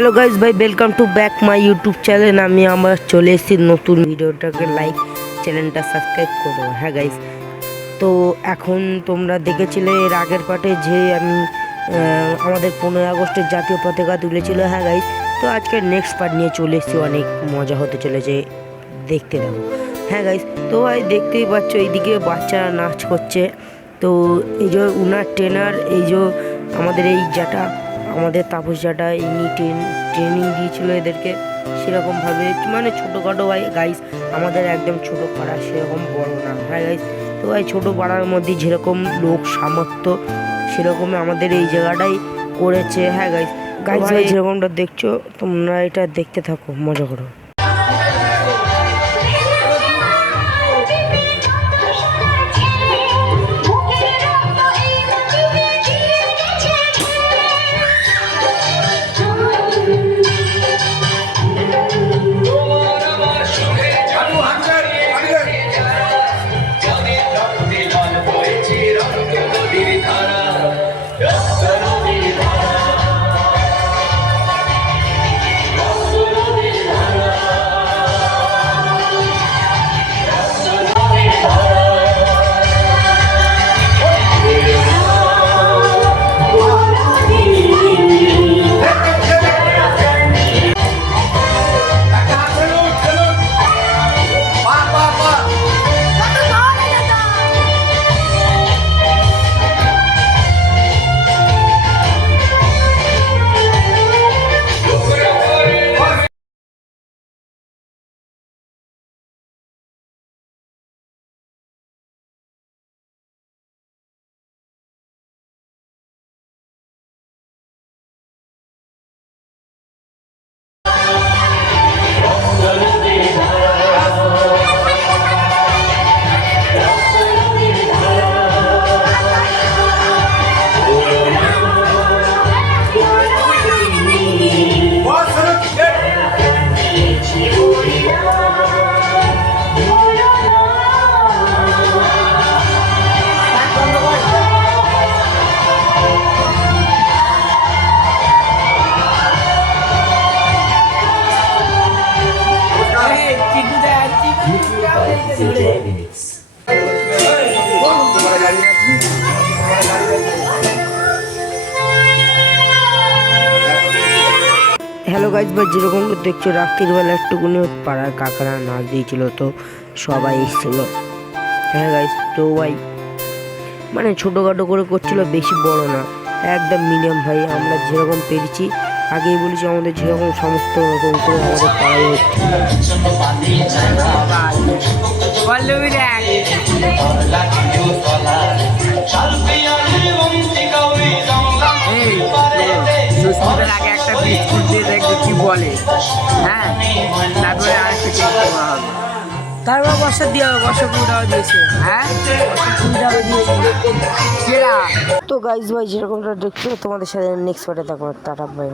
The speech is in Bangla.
হ্যালো গাইজ ভাই, welcome to back my YouTube channel. আমি আমার চলে এসেছি নতুন ভিডিওটাকে লাইক, চ্যানেলটা সাবস্ক্রাইব করো। হ্যাঁ গাইজ, তো এখন তোমরা দেখেছিলে এর আগের পার্টে যে আমি আমাদের 15 আগস্টের জাতীয় পতাকা তুলেছিল। হ্যাঁ গাইজ, তো আজকে নেক্সট পার্ট নিয়ে চলে এসেছি, অনেক মজা হতে চলেছে, দেখতে দেবো। হ্যাঁ গাইজ, তো ভাই দেখতেই পাচ্ছ এইদিকে বাচ্চারা নাচ করছে। তো এই যে উনার ট্রেনার, এই যে আমাদের এই জাটা, আমাদের তাপস জাটা, ইনি ট্রেনিং দিয়েছিল এদেরকে সেরকমভাবে, মানে ছোটোখাটো ভাই গাইস, আমাদের একদম ছোটো পাড়া, সেরকম বড় না। হ্যাঁ গাইস, তো ভাই ছোটো পাড়ার মধ্যে যেরকম লোক সামর্থ্য সেরকমই আমাদের এই জায়গাটাই করেছে। হ্যাঁ গাইস, ভাই যেরকমটা দেখছো তোমরা এটা দেখতে থাকো, মজা করো। হ্যালো গাইজ ভাই, যেরকম দেখছো রাত্রিবেলা একটুকুনি পাড়ার কাকারা নাচ দিয়েছিল, তো সবাই এসেছিলো। হ্যাঁ গাইজ, তো ভাই মানে ছোটোখাটো করে করছিল, বেশি বড় না, একদম মিডিয়াম। ভাই আমরা যেরকম পেরেছি, আগেই বলেছি আমাদের যেরকম সমস্ত রকম করে আমাদের পাড়াই হচ্ছে। আগে একটা বিস্কুট দিয়ে দেখবে কি বলে। হ্যাঁ, তারপরে আরেকটা চেক করা হবে, তারপর বর্ষা দিয়ে হবে। বর্ষা পুরোটাও দিয়েছে। হ্যাঁ, তো গাইজ ভাই যেরকমটা দেখছো, তোমাদের সাথে নেক্সট পার্টে দেখো। Tata, by.